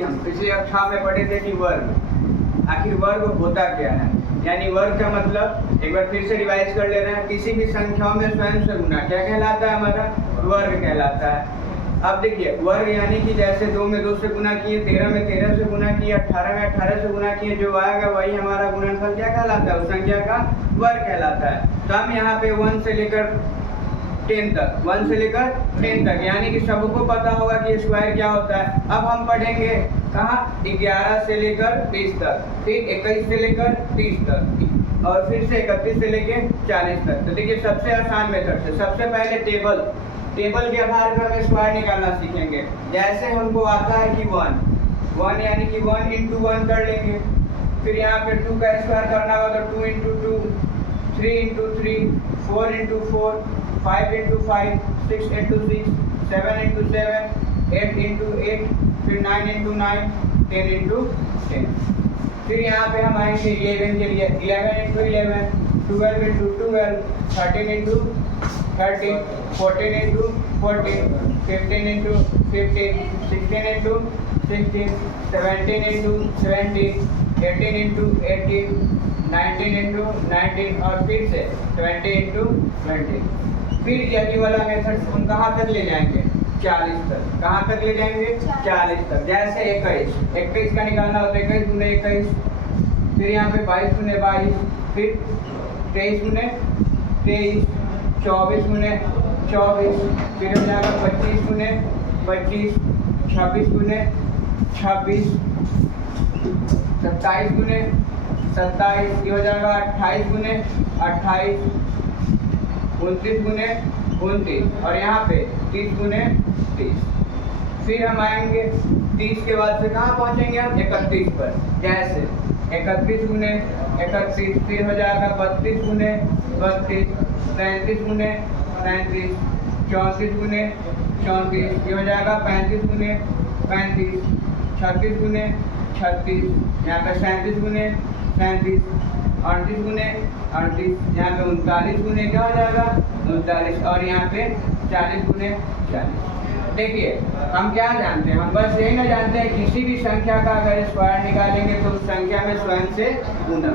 देखिए हम पिछली कक्षा में पढ़े थे कि वर्ग, आखिर वर्ग होता क्या है। यानी वर्ग का मतलब एक बार फिर से रिवाइज कर ले रहे हैं, किसी भी संख्याओं में स्वयं से गुना क्या कहलाता है, हमारा वर्ग कहलाता है। अब देखिए वर्ग यानी कि जैसे 2 में 2 से गुना किए, 13 में 13 से गुना किए, 18 में 18 से गुना किए, जो आएगा वही हमारा गुणनफल क्या कहलाता है, उस संख्या का वर्ग कहलाता है। तो हम यहाँ पे 1 से लेकर 10 तक, 1 से लेकर 10 तक, यानी कि सबको पता होगा कि स्क्वायर क्या होता है। अब हम पढ़ेंगे कहाँ, 11 से लेकर 20 तक, फिर 21 से लेकर 30 तक, और फिर से 31 से लेकर 40 तक। तो देखिए सबसे आसान मेथड से सबसे पहले टेबल के आधार पर हम स्क्वायर निकालना सीखेंगे। जैसे हमको आता है कि 1 यानी कि 1 इंटू 1 कर लेंगे, फिर यहाँ पे 2 का स्क्वायर करना होगा तो 2 into 2, 3 into 3, 4 into 4, 5 into 5, 6 into 6, 7 into 7, 8 into 8, फिर 9 इंटू 9, 10 इंटू 10। फिर यहाँ पे हम आएंगे 11 के लिए, 11 into 11, 12 into 12, 13 into 13, 14 into 14, 15 into 15, 16 into 16, 17 into 17, 18 into 18, 19 into 19, और फिर से 20 इंटू 20। फिर यही वाला मेथड हम कहाँ तक ले जाएंगे, 40 तक। कहाँ तक ले जाएंगे, 40 तक। जैसे 21 का निकालना होता है, 21 गुने 21, फिर यहाँ पे 22 गुने 22, फिर 23 गुने 23, 24 गुने 24, फिर हो जाएगा 25 गुने 25, 26 गुने 26, 27 गुने 27, ये हो जाएगा 28 गुने 28, 29 गुने 29, और यहाँ पे 30 गुने 30। फिर हम आएंगे 30 के बाद से कहाँ पहुँचेंगे हम, 31 पर। जैसे 31 गुने 31, फिर हो जाएगा 32 गुने 32, 33 गुने 33, 34 गुने 34, ये हो जाएगा 35 गुने 35, 36 गुने 36, यहाँ पे 37 गुने 37, 38 गुने 38, यहाँ पे 39 गुने क्या हो जाएगा 39, और यहाँ पे 40 गुने 40। देखिए हम क्या जानते हैं, हम बस यही ना जानते हैं किसी भी संख्या का अगर स्क्वायर निकालेंगे तो उस संख्या में स्वयं से गुना,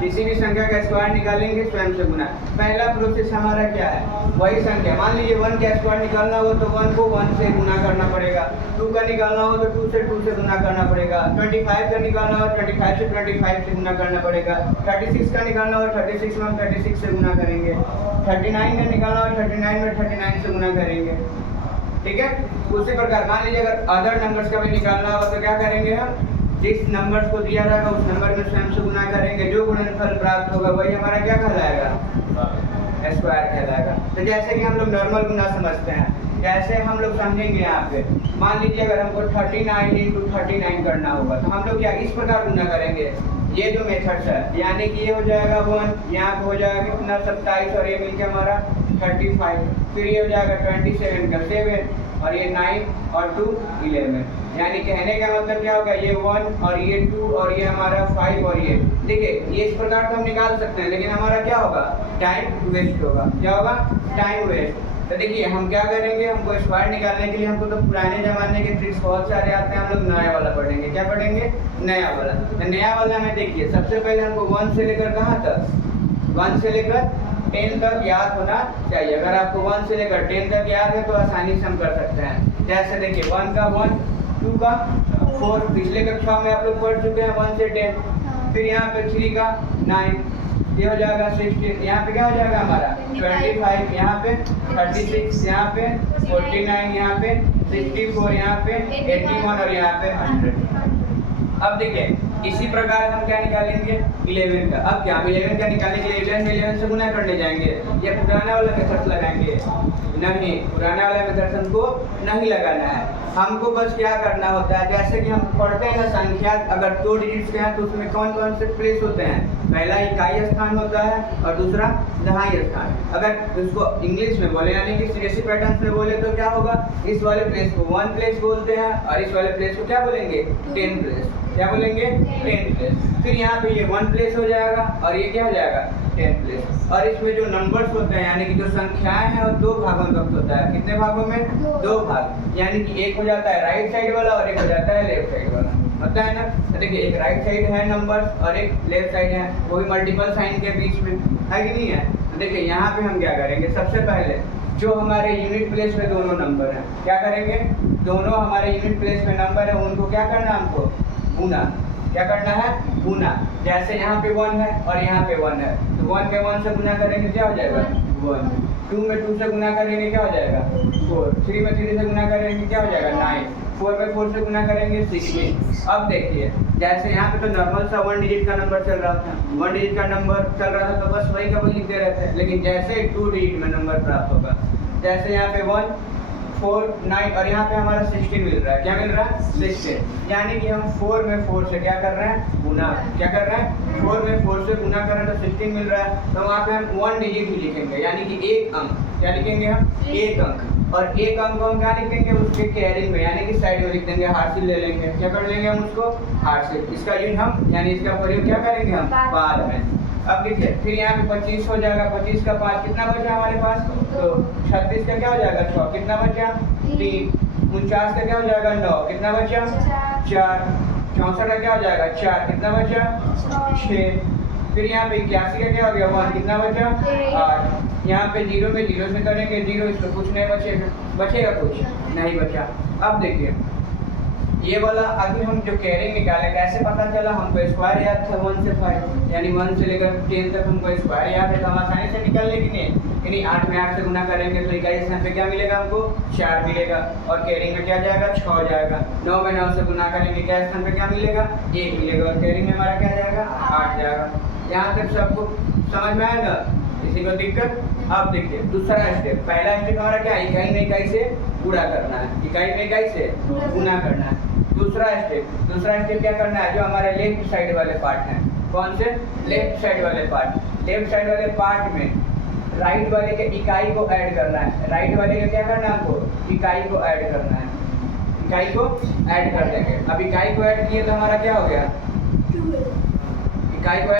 किसी भी संख्या का स्क्वायर निकालेंगे स्वयं से गुना। पहला प्रोसेस हमारा क्या है, वही संख्या, मान लीजिए 1 का स्क्वायर निकालना हो तो 1 को 1 से गुना करना पड़ेगा, 2 का निकालना हो तो 2 से गुना करना पड़ेगा, 25 का निकालना हो 25 से 25 से गुना करना पड़ेगा, 36 का निकालना हो 36 में हम 36 से गुना करेंगे, 39 का निकालना हो 39 में 39 से गुना करेंगे। ठीक है, उसी प्रकार मान लीजिए अगर अदर नंबर्स का भी निकालना हो तो क्या करेंगे हम, जिस नंबर्स को दिया जाएगा उस नंबर में स्वयं से गुना करेंगे, जो गुणनफल प्राप्त होगा वही हमारा क्या कहलाएगा, स्क्वायर कहलाएगा। तो जैसे कि हम लोग नॉर्मल गुना समझते हैं, जैसे हम लोग समझेंगे यहाँ पे, मान लीजिए अगर हमको 39 इंटू 39 करना होगा तो हम लोग क्या इस प्रकार गुना करेंगे, ये जो मेथड्स है, यानी कि ये हो जाएगा 1, यहाँ पे हो जाएगा कितना 27, और ये मिलके हमारा 35, फिर ये हो जाएगा 27 का 7, और ये 9 और 2 11। यानी कहने का मतलब क्या होगा, ये 1 और ये 2 और ये हमारा 5 और ये, देखिए ये इस प्रकार तो हम निकाल सकते हैं, लेकिन हमारा क्या होगा, टाइम वेस्ट होगा। क्या होगा, टाइम वेस्ट। तो देखिए हम क्या करेंगे, हमको स्क्वायर निकालने के लिए हमको तो पुराने जमाने के ट्रिक्स बहुत सारे आते हैं, हम लोग नया वाला पढ़ेंगे। क्या पढ़ेंगे, नया वाला। तो नया वाला में देखिए सबसे पहले हमको 1 से लेकर कहाँ तक, 1 से लेकर 10 तक याद होना चाहिए। अगर आपको 1 से लेकर 10 तक याद है तो आसानी से हम कर सकते हैं। जैसे देखिए 1 का 1, 2 का 4, पिछले कक्षा में आप लोग पढ़ चुके हैं 1 से 10, फिर यहाँ पे 3 का 9, ये हो जाएगा 16, यहाँ पे क्या हो जाएगा हमारा 25, यहाँ पे 36, यहाँ पे 49, यहाँ पे 64, यहाँ पे 81 और यहाँ पे 100। अब देखिए इसी प्रकार हम क्या निकालेंगे 11 का। अब क्या हम 11 का निकालने के लिए 11 से गुना करने जाएंगे या पुराना वाला मेथड लगाएंगे, नहीं, पुराना वाला मेथड हमको नहीं लगाना है। हमको बस क्या करना होता है, जैसे कि हम पढ़ते हैं ना संख्या अगर 2 डिजिट्स के हैं तो उसमें कौन कौन से प्लेस होते हैं, पहला इकाई स्थान होता है और दूसरा दहाई स्थान। अगर उसको इंग्लिश में बोले यानी कि सीएससी पैटर्न में बोले तो क्या होगा, इस वाले प्लेस को 1 प्लेस बोलते हैं और इस वाले प्लेस को क्या बोलेंगे 10 प्लेस। क्या बोलेंगे 10 प्लेस। फिर यहाँ पे ये 1 प्लेस हो जाएगा और ये क्या हो जाएगा 10 प्लेस। और इसमें जो नंबर्स होते हैं यानी कि जो संख्याएं हैं वो 2 भागों में व्यक्त होता है। कितने भागों में, 2 भाग। यानी कि एक हो जाता है राइट साइड वाला और एक हो जाता है लेफ्ट साइड वाला। लगता है ना। तो देखिए एक राइट साइड है नंबर और एक लेफ्ट साइड है, वो भी मल्टीपल साइन के बीच में है कि नहीं है। तो देखिए यहाँ पे हम क्या करेंगे, सबसे पहले जो हमारे यूनिट प्लेस पे दोनों नंबर हैं, क्या करेंगे, दोनों हमारे यूनिट प्लेस पे नंबर है उनको क्या करना, हमको गुना, क्या करना है, गुना। जैसे यहाँ पे 1 है और यहाँ पे 1 है, तो 1 में 1 से गुना करेंगे क्या हो जाएगा 1, 2 में 2 से गुना करेंगे क्या हो जाएगा 4, 3 में 3 से गुना करेंगे क्या हो जाएगा 9, 4 में 4 से गुना करेंगे 16। अब देखिए जैसे यहाँ पे तो नॉर्मल सा 1 डिजिट का नंबर चल रहा था, 1 डिजिट का नंबर चल रहा था तो बस वही का वही लिखते रहते हैं। लेकिन जैसे 2 डिजिट में नंबर प्राप्त होगा, जैसे यहाँ पे 1, 4, 9 और यहाँ पे हमारा 16 मिल रहा है, क्या मिल रहा है 16, यानी कि हम 4 में 4 से क्या कर रहे हैं, गुना, क्या कर रहे हैं 4 में 4 से गुना कर रहे हैं तो 16 मिल रहा है। तो वहाँ पे हम 1 डिजिट ही लिखेंगे, यानी कि एक अंक, क्या लिखेंगे हम, एक अंक। और एक अंक को हम क्या लिखेंगे, उसके कैरिंग में यानी कि साइड में लिख देंगे, हार्सिल ले लेंगे, क्या कर लेंगे हम उसको, हार्सिल। इसका यूज हम यानी इसका प्रयोग क्या करेंगे हम बाद में। अब देखिए फिर यहाँ पे 25 हो जाएगा, 25 का 5 कितना बचा हमारे पास, तो 36 का क्या हो जाएगा 6, कितना बचा 3, 49 का क्या हो जाएगा 9, कितना बचा 4, 64 का क्या हो जाएगा 4, कितना बचा 6। फिर यहाँ पे 81 का क्या हो गया 1, कितना बचा 8। यहाँ पे 0 में 0 से करेंगे 0, इसमें कुछ नहीं बचेगा, बचेगा कुछ नहीं बचा। अब देखिए ये वाला अभी हम जो कैरिंग निकाले कैसे पता चला, हमको स्क्वायर याद था 1 से 5, यानी 1 से लेकर 10 तक हमको स्क्वायर याद है, तो हम आसानी से निकाल लेंगे नहीं। 8 में 8 से गुना करेंगे तो इकाई स्थान पे क्या मिलेगा हमको 4 मिलेगा, और कैरिंग में क्या जाएगा 6 हो जाएगा। 9 में 9 से गुना करेंगे क्या स्थान पे क्या मिलेगा 1 मिलेगा, और कैरिंग में हमारा क्या जाएगा 8 जाएगा। यहाँ तक सबको समझ में आएगा, किसी को दिक्कत। अब देखिए दूसरा स्टेप, पहला स्टेप हमारा क्या है, इकाई में इकाई से गुणा करना है, इकाई में इकाई से गुना करना है। दूसरा स्टेप क्या करना है, जो हमारे लेफ्ट साइड वाले पार्ट हैं, कौन से, लेफ्ट साइड वाले पार्ट, लेफ्ट साइड वाले पार्ट में राइट वाले के इकाई को ऐड करना है, राइट वाले का क्या करना है हमको, इकाई को ऐड करना है, इकाई को ऐड कर देंगे। अब इकाई को ऐड किए तो हमारा क्या हो गया, इकाई को